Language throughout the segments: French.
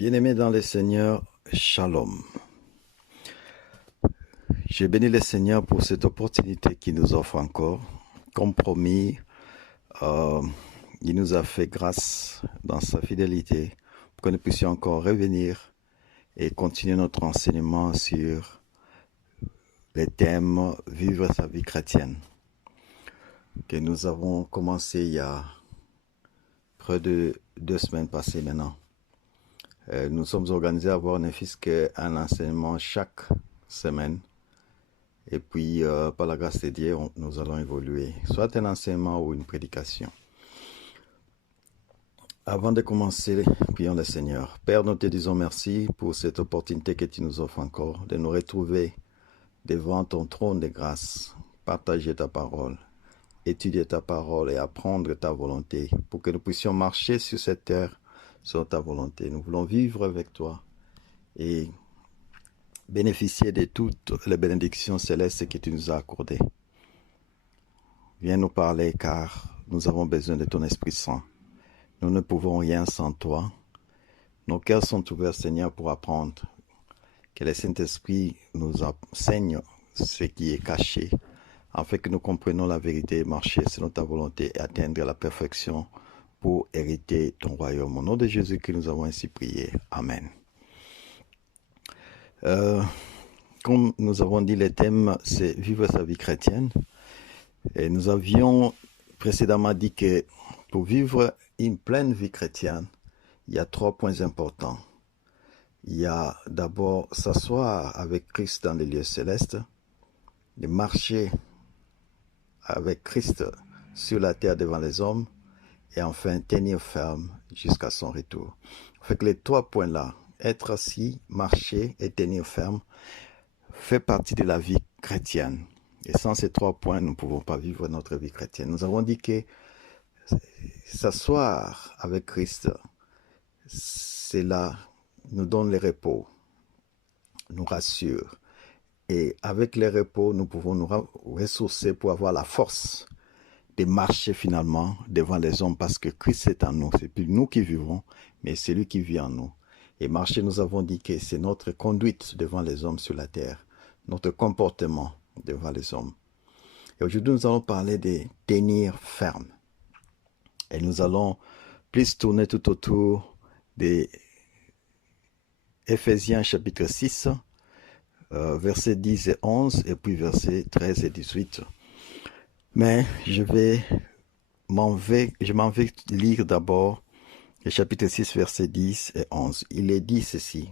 Bien-aimés dans le Seigneur, Shalom. Je bénis le Seigneur pour cette opportunité qu'il nous offre encore. Comme promis, il nous a fait grâce dans sa fidélité pour que nous puissions encore revenir et continuer notre enseignement sur les thèmes Vivre sa vie chrétienne que nous avons commencé il y a près de 2 semaines passées maintenant. Nous sommes organisés à avoir ne fût-ce qu'un enseignement chaque semaine. Et puis, par la grâce de Dieu, nous allons évoluer, soit un enseignement ou une prédication. Avant de commencer, prions le Seigneur. Père, nous te disons merci pour cette opportunité que tu nous offres encore de nous retrouver devant ton trône de grâce, partager ta parole, étudier ta parole et apprendre ta volonté pour que nous puissions marcher sur cette terre selon ta volonté. Nous voulons vivre avec toi et bénéficier de toutes les bénédictions célestes que tu nous as accordées. Viens nous parler car nous avons besoin de ton Esprit Saint. Nous ne pouvons rien sans toi. Nos cœurs sont ouverts, Seigneur, pour apprendre. Que le Saint-Esprit nous enseigne ce qui est caché, afin que nous comprenions la vérité et marcher selon ta volonté et atteindre la perfection pour hériter ton royaume. Au nom de Jésus que nous avons ainsi prié. Amen. Comme nous avons dit, le thème, c'est vivre sa vie chrétienne. Et nous avions précédemment dit que pour vivre une pleine vie chrétienne, il y a 3 points importants. Il y a d'abord s'asseoir avec Christ dans les lieux célestes, de marcher avec Christ sur la terre devant les hommes, et enfin tenir ferme jusqu'à son retour. Fait que les 3 points-là, être assis, marcher et tenir ferme, fait partie de la vie chrétienne. Et sans ces 3 points, nous ne pouvons pas vivre notre vie chrétienne. Nous avons dit que s'asseoir avec Christ, cela nous donne le repos, nous rassure. Et avec le repos, nous pouvons nous ressourcer pour avoir la force de marcher finalement devant les hommes parce que Christ est en nous. C'est plus nous qui vivons, mais c'est lui qui vit en nous. Et marcher, nous avons dit que c'est notre conduite devant les hommes sur la terre, notre comportement devant les hommes. Et aujourd'hui, nous allons parler de tenir ferme. Et nous allons plus tourner tout autour de Éphésiens chapitre 6, versets 10 et 11, et puis versets 13 et 18. Mais je m'en vais lire d'abord le chapitre 6, versets 10 et 11. Il est dit ceci.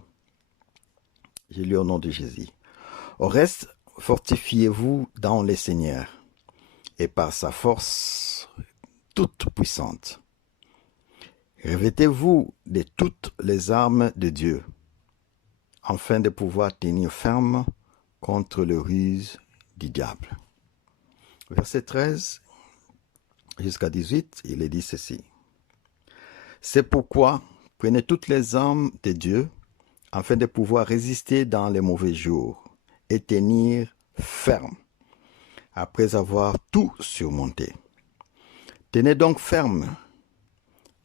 Je lis au nom de Jésus. Au reste, fortifiez-vous dans le Seigneur et par sa force toute puissante. Revêtez-vous de toutes les armes de Dieu, afin de pouvoir tenir ferme contre le ruse du diable. Verset 13 jusqu'à 18, il est dit ceci. C'est pourquoi prenez toutes les armes de Dieu, afin de pouvoir résister dans les mauvais jours et tenir ferme, après avoir tout surmonté. Tenez donc ferme,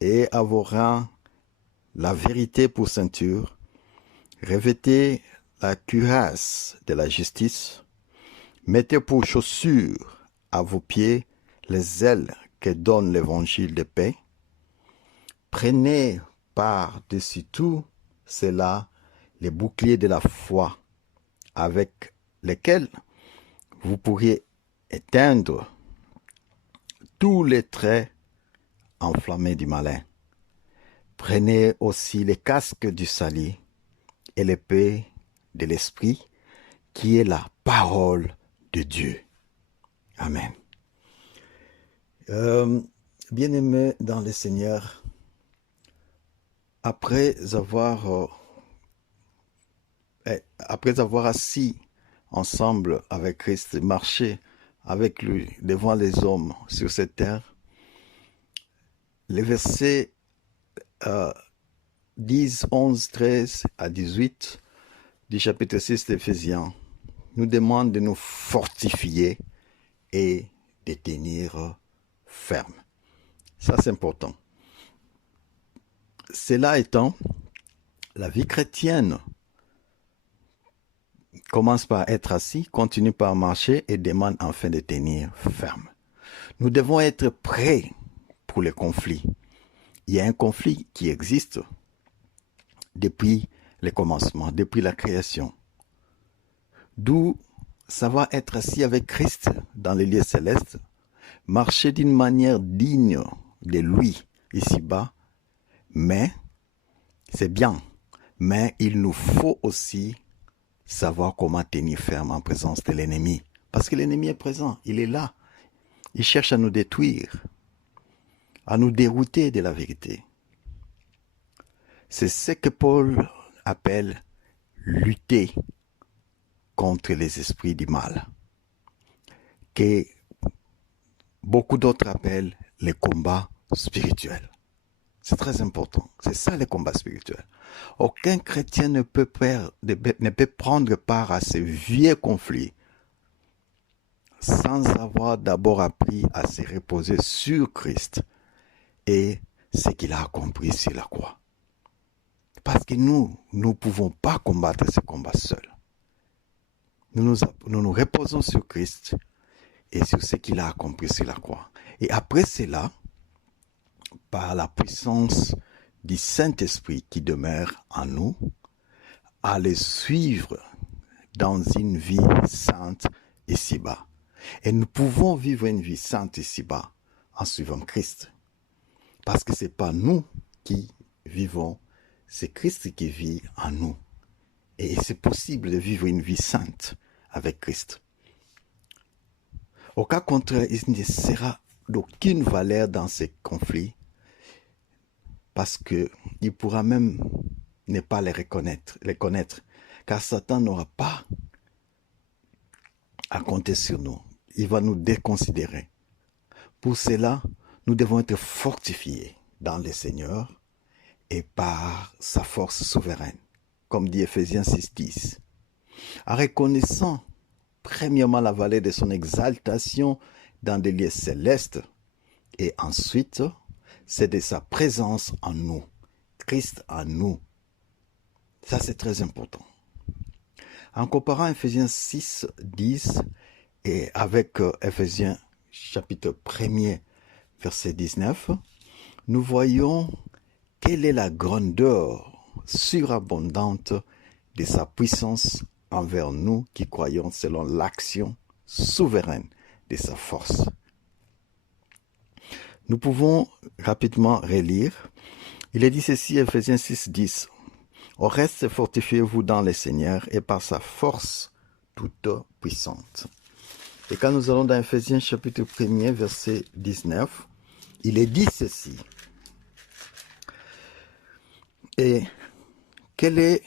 et à vos reins la vérité pour ceinture, revêtez la cuirasse de la justice, mettez pour chaussures à vos pieds les ailes que donne l'évangile de paix, prenez par-dessus tout cela les boucliers de la foi, avec lesquels vous pourriez éteindre tous les traits enflammés du malin. Prenez aussi les casques du salut et l'épée de l'esprit, qui est la parole de Dieu. Amen. Bien-aimés dans le Seigneur, après avoir assis ensemble avec Christ, marché avec lui devant les hommes sur cette terre, les versets 10, 11, 13 à 18 du chapitre 6 d'Éphésiens nous demandent de nous fortifier et de tenir ferme. Ça, c'est important. Cela étant, La vie chrétienne commence par être assis, continue par marcher et demande enfin de tenir ferme. Nous devons être prêts pour les conflits. Il y a un conflit qui existe depuis le commencement, depuis la création. D'où savoir être assis avec Christ dans les lieux célestes, marcher d'une manière digne de lui ici-bas, mais c'est bien, mais il nous faut aussi savoir comment tenir ferme en présence de l'ennemi. Parce que l'ennemi est présent, il est là. Il cherche à nous détruire, à nous dérouter de la vérité. C'est ce que Paul appelle lutter contre les esprits du mal, que beaucoup d'autres appellent les combats spirituels. C'est très important. C'est ça les combats spirituels. Aucun chrétien ne peut prendre part à ces vieux conflits sans avoir d'abord appris à se reposer sur Christ et ce qu'il a accompli sur la croix. Parce que nous ne pouvons pas combattre ce combat seuls. Nous nous reposons sur Christ et sur ce qu'il a accompli sur la croix. Et après cela, par la puissance du Saint-Esprit qui demeure en nous, à les suivre dans une vie sainte ici-bas. Et nous pouvons vivre une vie sainte ici-bas en suivant Christ. Parce que ce n'est pas nous qui vivons, c'est Christ qui vit en nous. Et c'est possible de vivre une vie sainte avec Christ. Au cas contraire, il ne sera d'aucune valeur dans ces conflits parce qu'il pourra même ne pas les connaître, car Satan n'aura pas à compter sur nous. Il va nous déconsidérer. Pour cela, nous devons être fortifiés dans le Seigneur et par sa force souveraine, comme dit Ephésiens 6:10. En reconnaissant premièrement la valeur de son exaltation dans des lieux célestes et ensuite, c'est de sa présence en nous, Christ en nous. Ça, c'est très important. En comparant Ephésiens 6:10 et avec Ephésiens chapitre 1er, verset 19, nous voyons quelle est la grandeur surabondante de sa puissance envers nous qui croyons selon l'action souveraine de sa force. Nous pouvons rapidement relire. Il est dit ceci, Ephésiens 6:10. Au reste, fortifiez-vous dans le Seigneur et par sa force toute puissante. Et quand nous allons dans Ephésiens chapitre 1er, verset 19, il est dit ceci. Et quelle est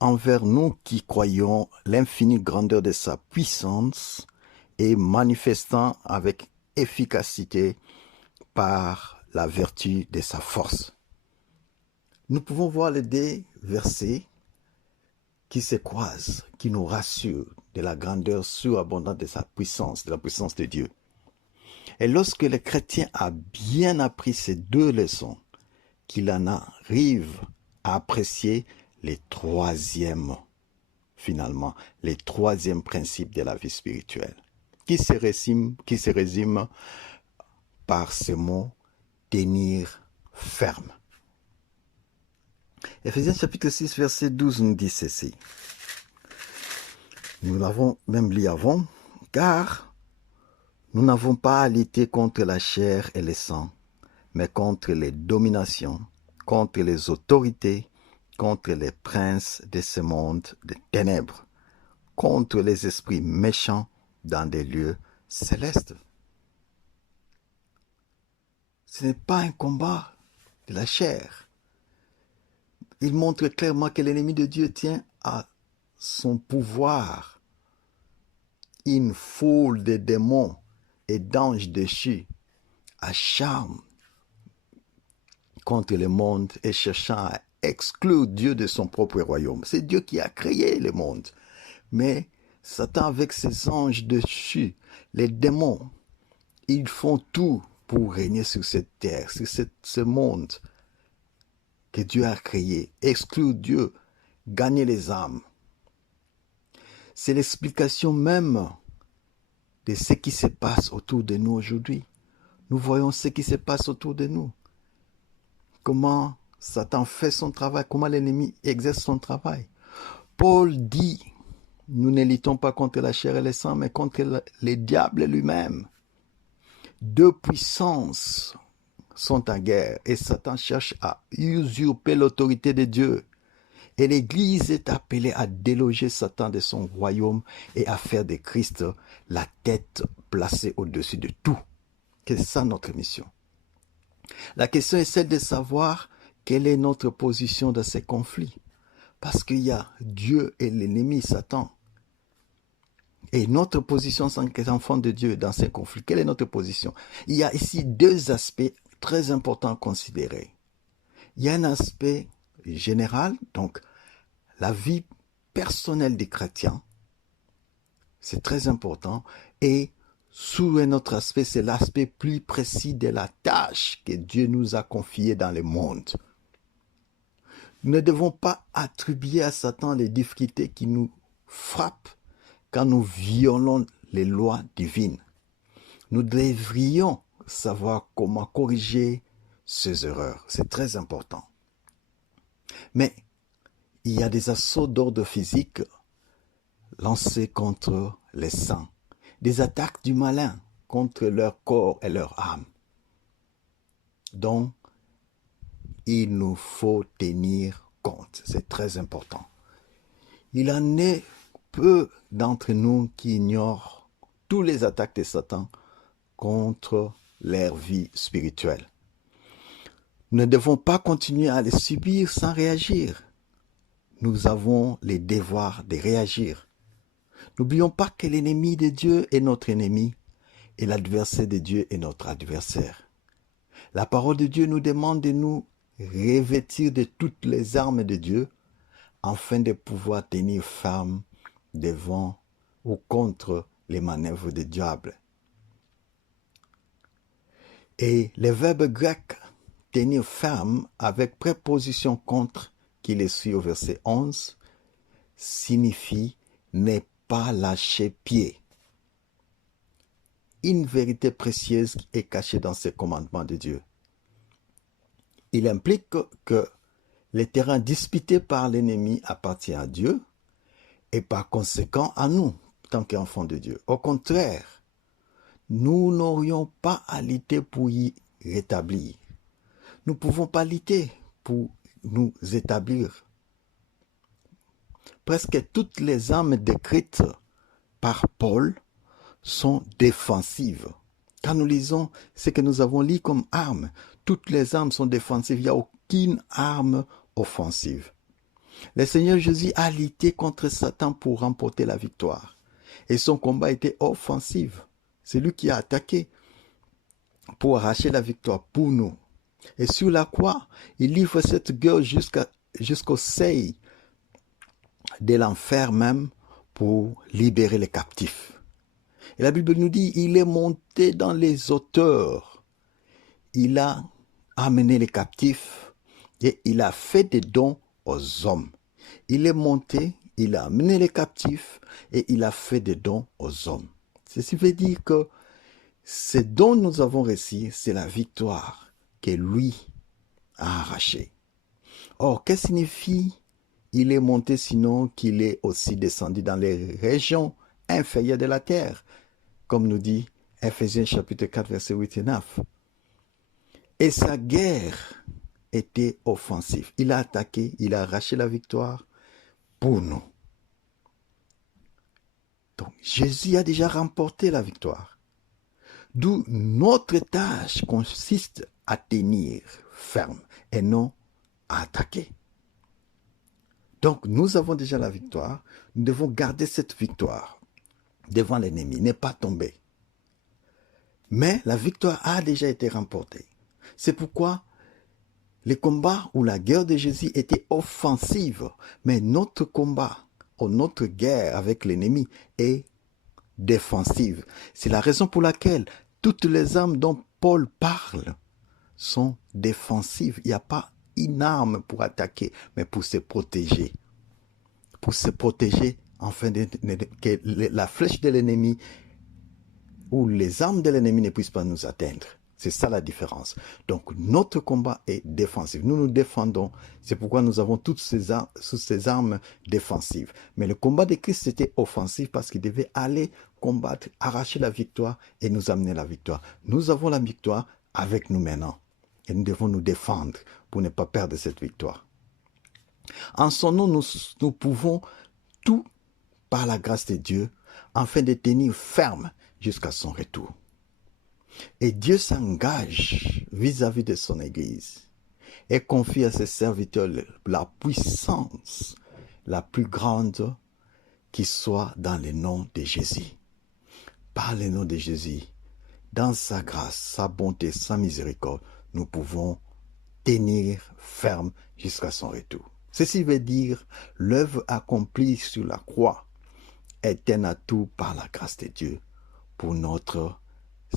envers nous qui croyons l'infinie grandeur de sa puissance et manifestant avec efficacité par la vertu de sa force. Nous pouvons voir les deux versets qui se croisent, qui nous rassurent de la grandeur surabondante de sa puissance, de la puissance de Dieu. Et lorsque le chrétien a bien appris ces deux leçons, qu'il en arrive à apprécier les troisièmes principes de la vie spirituelle, qui se résume par ce mot « tenir ferme ». Ephésiens chapitre 6, verset 12 nous dit ceci. Nous l'avons même lu avant, car nous n'avons pas à lutter contre la chair et le sang, mais contre les dominations, contre les autorités, contre les princes de ce monde de ténèbres, contre les esprits méchants dans des lieux célestes. Ce n'est pas un combat de la chair. Il montre clairement que l'ennemi de Dieu tient à son pouvoir une foule de démons et d'anges déchus acharnent contre le monde et cherchant à exclure Dieu de son propre royaume. C'est Dieu qui a créé le monde. Mais Satan avec ses anges déchus, les démons, ils font tout pour régner sur cette terre, sur ce monde, que Dieu a créées, exclure Dieu, gagner les âmes. C'est l'explication même de ce qui se passe autour de nous aujourd'hui. Nous voyons ce qui se passe autour de nous. Comment Satan fait son travail, comment l'ennemi exerce son travail. Paul dit, nous ne luttons pas contre la chair et le sang, mais contre le diable lui-même. Deux puissances sont en guerre et Satan cherche à usurper l'autorité de Dieu. Et l'Église est appelée à déloger Satan de son royaume et à faire de Christ la tête placée au-dessus de tout. C'est ça notre mission. La question est celle de savoir quelle est notre position dans ces conflits. Parce qu'il y a Dieu et l'ennemi, Satan. Et notre position en tant qu'enfant de Dieu dans ces conflits, quelle est notre position? Il y a ici deux aspects très importants à considérer. Il y a un aspect général, donc la vie personnelle des chrétiens, c'est très important, et sous un autre aspect, c'est l'aspect plus précis de la tâche que Dieu nous a confiée dans le monde. Nous ne devons pas attribuer à Satan les difficultés qui nous frappent quand nous violons les lois divines. Nous devrions savoir comment corriger ces erreurs. C'est très important. Mais il y a des assauts d'ordre physique lancés contre les saints, des attaques du malin contre leur corps et leur âme, dont il nous faut tenir compte. C'est très important. Il en est peu d'entre nous qui ignorent toutes les attaques de Satan contre leur vie spirituelle. Nous ne devons pas continuer à les subir sans réagir. Nous avons les devoirs de réagir. N'oublions pas que l'ennemi de Dieu est notre ennemi et l'adversaire de Dieu est notre adversaire. La parole de Dieu nous demande de nous revêtir de toutes les armes de Dieu afin de pouvoir tenir ferme devant ou contre les manœuvres du diable. Et le verbe grec tenir ferme avec préposition contre qui est ici au verset 11 signifie ne pas lâcher pied. Une vérité précieuse est cachée dans ces commandements de Dieu. Il implique que le terrain disputé par l'ennemi appartient à Dieu et par conséquent à nous, tant qu'enfants de Dieu. Au contraire, nous n'aurions pas à lutter pour y rétablir. Nous ne pouvons pas lutter pour nous établir. Presque toutes les armes décrites par Paul sont défensives. Quand nous lisons ce que nous avons lu comme armes, toutes les armes sont défensives. Il n'y a aucune arme offensive. Le Seigneur Jésus a lutté contre Satan pour remporter la victoire. Et son combat était offensif. C'est lui qui a attaqué pour arracher la victoire pour nous. Et sur la croix, il livre cette guerre jusqu'au seuil de l'enfer même pour libérer les captifs. Et la Bible nous dit, il est monté dans les hauteurs. Il a amené les captifs et il a fait des dons aux hommes. Il est monté, il a amené les captifs et il a fait des dons aux hommes. Ceci veut dire que ce dont nous avons reçu, c'est la victoire que lui a arrachée. Or, qu'est-ce que signifie il est monté sinon qu'il est aussi descendu dans les régions inférieures de la terre, comme nous dit Ephésiens chapitre 4, versets 8 et 9. Et sa guerre était offensive. Il a attaqué, il a arraché la victoire pour nous. Donc, Jésus a déjà remporté la victoire. D'où notre tâche consiste à tenir ferme et non à attaquer. Donc, nous avons déjà la victoire. Nous devons garder cette victoire devant l'ennemi, ne pas tomber. Mais la victoire a déjà été remportée. C'est pourquoi les combats ou la guerre de Jésus était offensive. Mais notre combat ou notre guerre avec l'ennemi est défensive. C'est la raison pour laquelle toutes les armes dont Paul parle sont défensives. Il n'y a pas une arme pour attaquer, mais pour se protéger. Pour se protéger, afin que la flèche de l'ennemi ou les armes de l'ennemi ne puissent pas nous atteindre. C'est ça la différence. Donc notre combat est défensif. Nous nous défendons. C'est pourquoi nous avons toutes ces armes défensives. Mais le combat de Christ était offensif parce qu'il devait aller combattre, arracher la victoire et nous amener la victoire. Nous avons la victoire avec nous maintenant. Et nous devons nous défendre pour ne pas perdre cette victoire. En son nom, nous pouvons tout par la grâce de Dieu afin de tenir ferme jusqu'à son retour. Et Dieu s'engage vis-à-vis de son Église et confie à ses serviteurs la puissance la plus grande qui soit dans le nom de Jésus. Par le nom de Jésus, dans sa grâce, sa bonté, sa miséricorde, nous pouvons tenir ferme jusqu'à son retour. Ceci veut dire l'œuvre accomplie sur la croix est un atout par la grâce de Dieu pour notre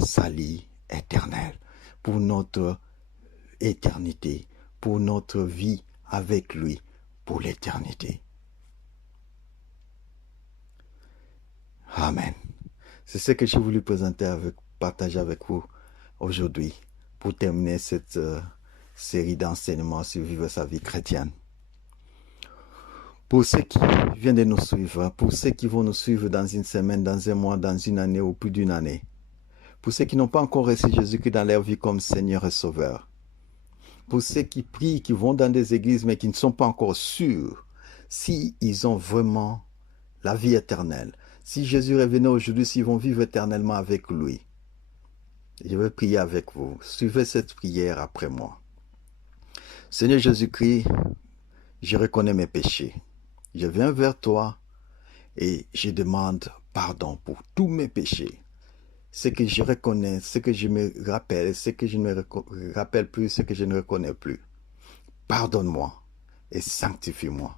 salut éternel, pour notre éternité, pour notre vie avec lui, pour l'éternité. Amen. C'est ce que j'ai voulu partager avec vous aujourd'hui pour terminer cette série d'enseignements sur vivre sa vie chrétienne. Pour ceux qui viennent de nous suivre, pour ceux qui vont nous suivre dans une semaine, dans un mois, dans une année ou plus d'une année, pour ceux qui n'ont pas encore reçu Jésus-Christ dans leur vie comme Seigneur et Sauveur, pour ceux qui prient, qui vont dans des églises mais qui ne sont pas encore sûrs s'ils ont vraiment la vie éternelle, si Jésus revenait aujourd'hui, s'ils vont vivre éternellement avec lui. Je vais prier avec vous. Suivez cette prière après moi. Seigneur Jésus-Christ, je reconnais mes péchés. Je viens vers toi et je demande pardon pour tous mes péchés. Ce que je reconnais, ce que je me rappelle, ce que je ne me rappelle plus, ce que je ne reconnais plus. Pardonne-moi et sanctifie-moi.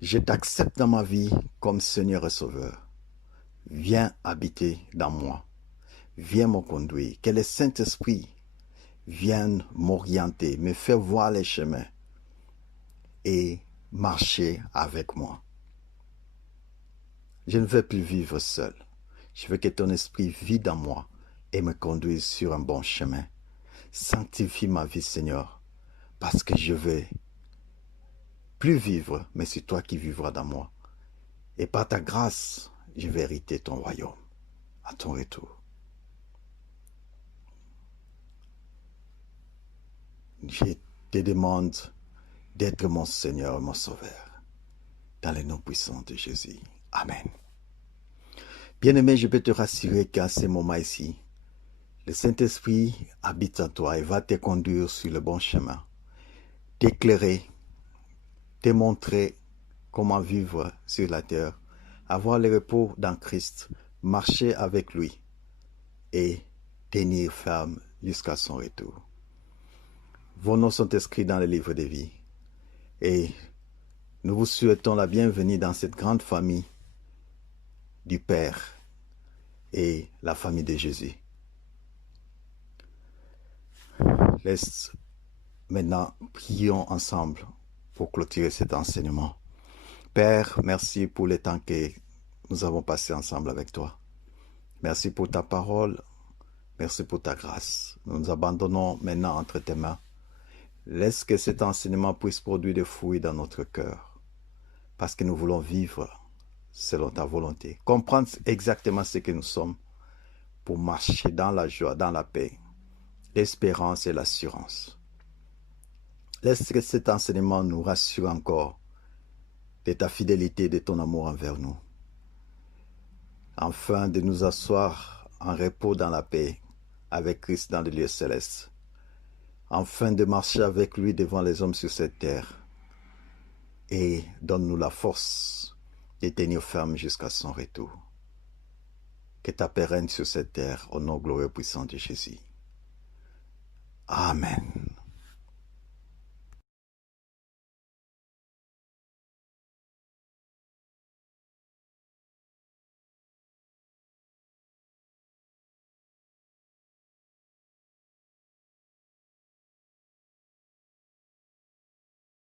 Je t'accepte dans ma vie comme Seigneur et Sauveur. Viens habiter dans moi. Viens me conduire. Que le Saint-Esprit vienne m'orienter, me faire voir les chemins et marcher avec moi. Je ne veux plus vivre seul. Je veux que ton esprit vive en moi et me conduise sur un bon chemin. Sanctifie ma vie, Seigneur, parce que je veux plus vivre, mais c'est toi qui vivras dans moi. Et par ta grâce, je vais hériter ton royaume à ton retour. Je te demande d'être mon Seigneur et mon Sauveur. Dans le nom puissant de Jésus. Amen. Bien-aimé, je peux te rassurer qu'à ce moment ici, le Saint-Esprit habite en toi et va te conduire sur le bon chemin, t'éclairer, te montrer comment vivre sur la terre, avoir le repos dans Christ, marcher avec lui et tenir ferme jusqu'à son retour. Vos noms sont inscrits dans le livre de vie et nous vous souhaitons la bienvenue dans cette grande famille du Père et la famille de Jésus. Laisse maintenant, prions ensemble pour clôturer cet enseignement. Père, merci pour le temps que nous avons passé ensemble avec toi. Merci pour ta parole. Merci pour ta grâce. Nous nous abandonnons maintenant entre tes mains. Laisse que cet enseignement puisse produire des fruits dans notre cœur. Parce que nous voulons vivre selon ta volonté. Comprendre exactement ce que nous sommes pour marcher dans la joie, dans la paix, l'espérance et l'assurance. Laisse que cet enseignement nous rassure encore de ta fidélité, de ton amour envers nous. Afin de nous asseoir en repos dans la paix avec Christ dans le lieu céleste. Afin de marcher avec lui devant les hommes sur cette terre. Et donne-nous la force de tenir ferme jusqu'à son retour. Que ta paix règne sur cette terre au nom glorieux et puissant de Jésus. Amen.